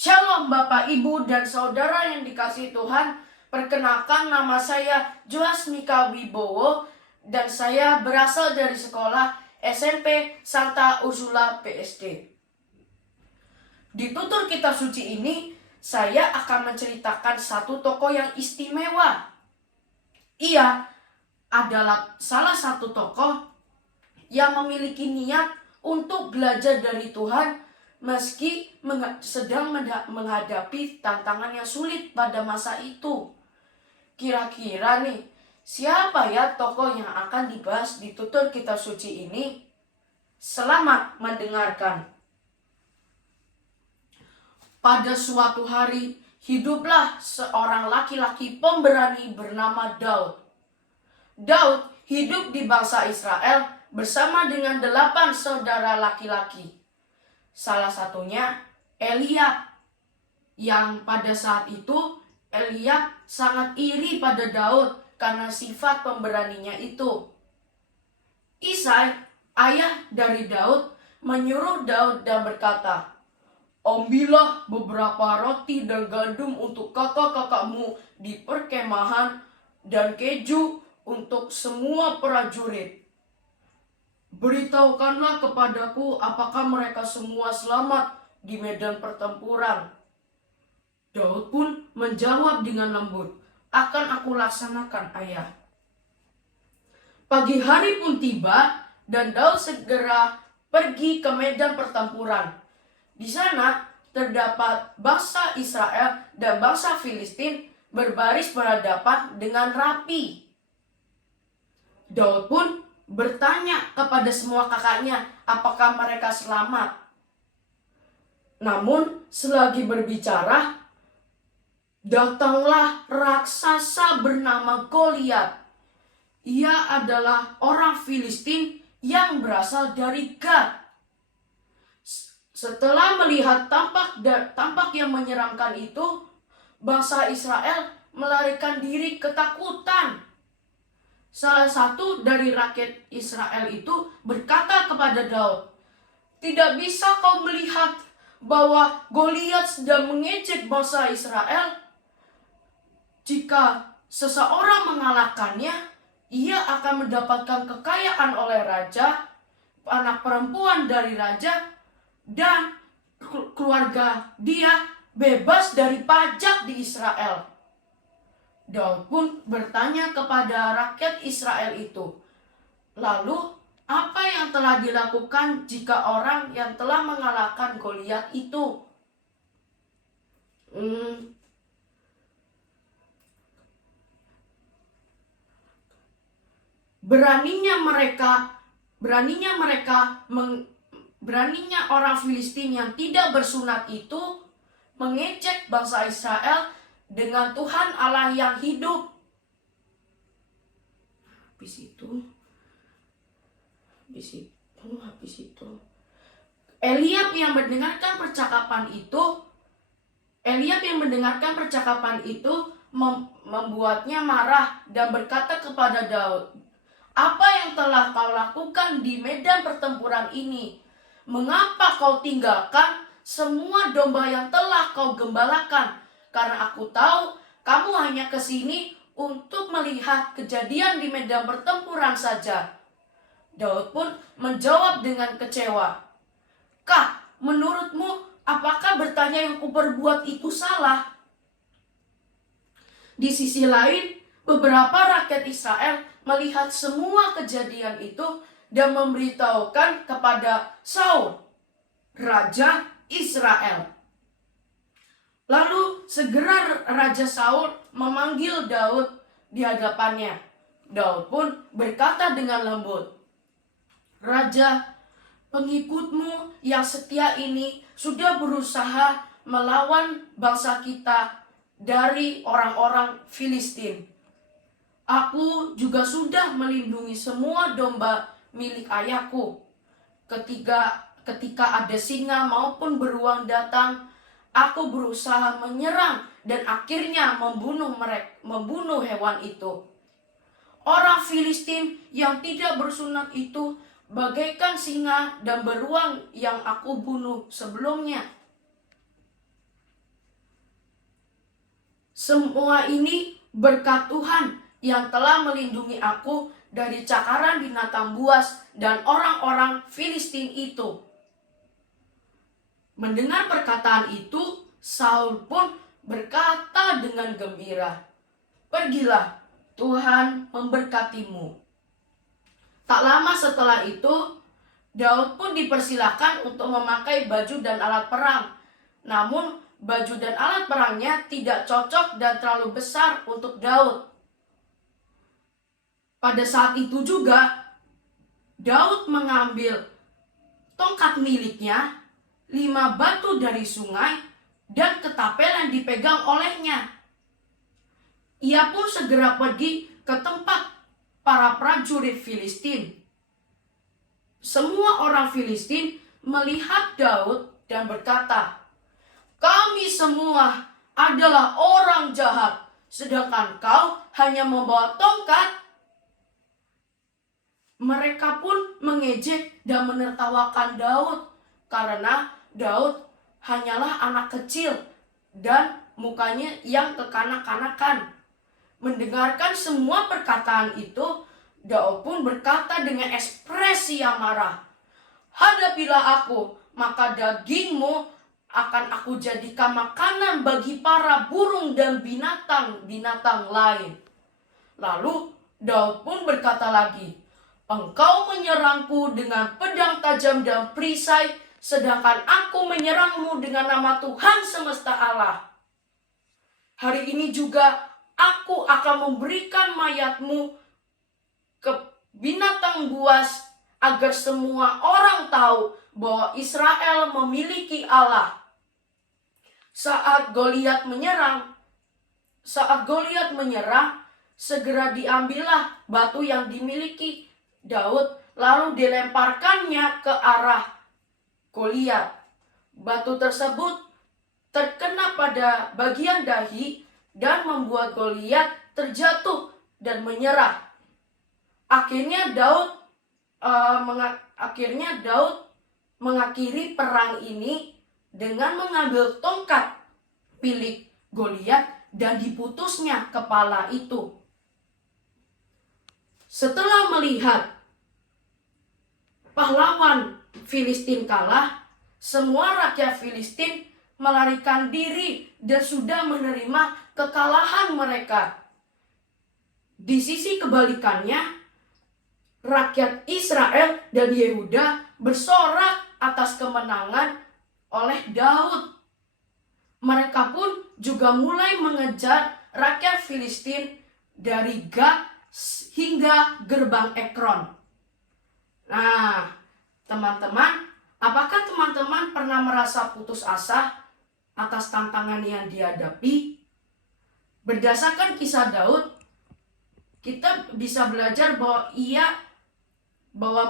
Shalom Bapak, Ibu, dan Saudara yang dikasihi Tuhan. Perkenalkan, nama saya Joas Mika Wibowo dan saya berasal dari sekolah SMP Santa Ursula PSD. Di tutur kitab suci ini, saya akan menceritakan satu tokoh yang istimewa. Ia adalah salah satu tokoh yang memiliki niat untuk belajar dari Tuhan meski sedang menghadapi tantangan yang sulit pada masa itu. Kira-kira nih, siapa ya tokoh yang akan dibahas di tutur kitab suci ini? Selamat mendengarkan. Pada suatu hari, hiduplah seorang laki-laki pemberani bernama Daud. Daud hidup di bangsa Israel bersama dengan 8 saudara laki-laki. Salah satunya Eliab, yang pada saat itu Eliab sangat iri pada Daud karena sifat pemberaninya itu. Isai, ayah dari Daud, menyuruh Daud dan berkata, "Ambillah beberapa roti dan gandum untuk kakak-kakakmu di perkemahan dan keju untuk semua prajurit. Beritahukanlah kepadaku apakah mereka semua selamat di medan pertempuran." Daud pun menjawab dengan lembut, "Akan aku laksanakan, ayah." Pagi hari pun tiba dan Daud segera pergi ke medan pertempuran. Di sana terdapat bangsa Israel dan bangsa Filistin berbaris berhadapan dengan rapi. Daud pun bertanya kepada semua kakaknya apakah mereka selamat. Namun selagi berbicara, datanglah raksasa bernama Goliat. Ia adalah orang Filistin yang berasal dari Gad. Setelah melihat tampak yang menyeramkan itu, bangsa Israel melarikan diri ketakutan. Salah satu dari rakyat Israel itu berkata kepada Daud, "Tidak bisa kau melihat bahwa Goliat sedang mengejek bangsa Israel? Jika seseorang mengalahkannya, ia akan mendapatkan kekayaan oleh raja, anak perempuan dari raja, dan keluarga dia bebas dari pajak di Israel." Daud pun bertanya kepada rakyat Israel itu, "Lalu apa yang telah dilakukan jika orang yang telah mengalahkan Goliat itu?" Beraninya orang Filistin yang tidak bersunat itu mengejek bangsa Israel dengan Tuhan Allah yang hidup. Habis itu Eliab yang mendengarkan percakapan itu membuatnya marah dan berkata kepada Daud, "Apa yang telah kau lakukan di medan pertempuran ini? Mengapa kau tinggalkan semua domba yang telah kau gembalakan? Karena aku tahu kamu hanya ke sini untuk melihat kejadian di medan pertempuran saja." Daud pun menjawab dengan kecewa, "Kak, menurutmu apakah bertanya yang kuperbuat itu salah?" Di sisi lain, beberapa rakyat Israel melihat semua kejadian itu dan memberitahukan kepada Saul, raja Israel. Lalu segera Raja Saul memanggil Daud di hadapannya. Daud pun berkata dengan lembut, "Raja, pengikutmu yang setia ini sudah berusaha melawan bangsa kita dari orang-orang Filistin. Aku juga sudah melindungi semua domba milik ayahku. Ketika ada singa maupun beruang datang, aku berusaha menyerang dan akhirnya membunuh hewan itu. Orang Filistin yang tidak bersunat itu bagaikan singa dan beruang yang aku bunuh sebelumnya." Semua ini berkat Tuhan yang telah melindungi aku dari cakaran binatang buas dan orang-orang Filistin itu. Mendengar perkataan itu, Saul pun berkata dengan gembira, "Pergilah, Tuhan memberkatimu." Tak lama setelah itu, Daud pun dipersilakan untuk memakai baju dan alat perang. Namun, baju dan alat perangnya tidak cocok dan terlalu besar untuk Daud. Pada saat itu juga, Daud mengambil tongkat miliknya, 5 batu dari sungai, dan ketapel yang dipegang olehnya. Ia pun segera pergi ke tempat para prajurit Filistin. Semua orang Filistin melihat Daud dan berkata, "Kami semua adalah orang jahat, sedangkan kau hanya membawa tongkat." Mereka pun mengejek dan menertawakan Daud karena Daud hanyalah anak kecil dan mukanya yang kekanak-kanakan. Mendengarkan semua perkataan itu, Daud pun berkata dengan ekspresi yang marah, "Hadapilah aku, maka dagingmu akan aku jadikan makanan bagi para burung dan binatang-binatang lain." Lalu Daud pun berkata lagi, "Engkau menyerangku dengan pedang tajam dan perisai, sedangkan aku menyerangmu dengan nama Tuhan semesta Allah. Hari ini juga aku akan memberikan mayatmu ke binatang buas, agar semua orang tahu bahwa Israel memiliki Allah." Saat Goliat menyerang, segera diambillah batu yang dimiliki Daud, lalu dilemparkannya ke arah Goliat. Batu tersebut terkena pada bagian dahi dan membuat Goliat terjatuh dan menyerah. Akhirnya Daud mengakhiri perang ini dengan mengambil tongkat milik Goliat dan diputusnya kepala itu. Setelah melihat pahlawan Filistin kalah, semua rakyat Filistin melarikan diri dan sudah menerima kekalahan mereka. Di sisi kebalikannya, rakyat Israel dan Yehuda bersorak atas kemenangan oleh Daud. Mereka pun juga mulai mengejar rakyat Filistin dari Gat hingga gerbang Ekron. Nah, teman-teman, apakah teman-teman pernah merasa putus asa atas tantangan yang dihadapi? Berdasarkan kisah Daud, kita bisa belajar bahwa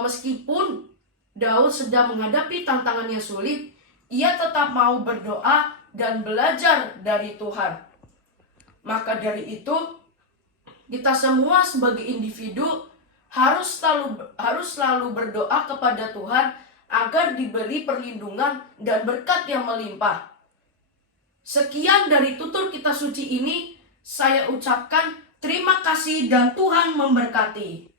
meskipun Daud sedang menghadapi tantangan yang sulit, ia tetap mau berdoa dan belajar dari Tuhan. Maka dari itu, kita semua sebagai individu harus selalu berdoa kepada Tuhan agar diberi perlindungan dan berkat yang melimpah. Sekian dari tutur kita suci ini, saya ucapkan terima kasih dan Tuhan memberkati.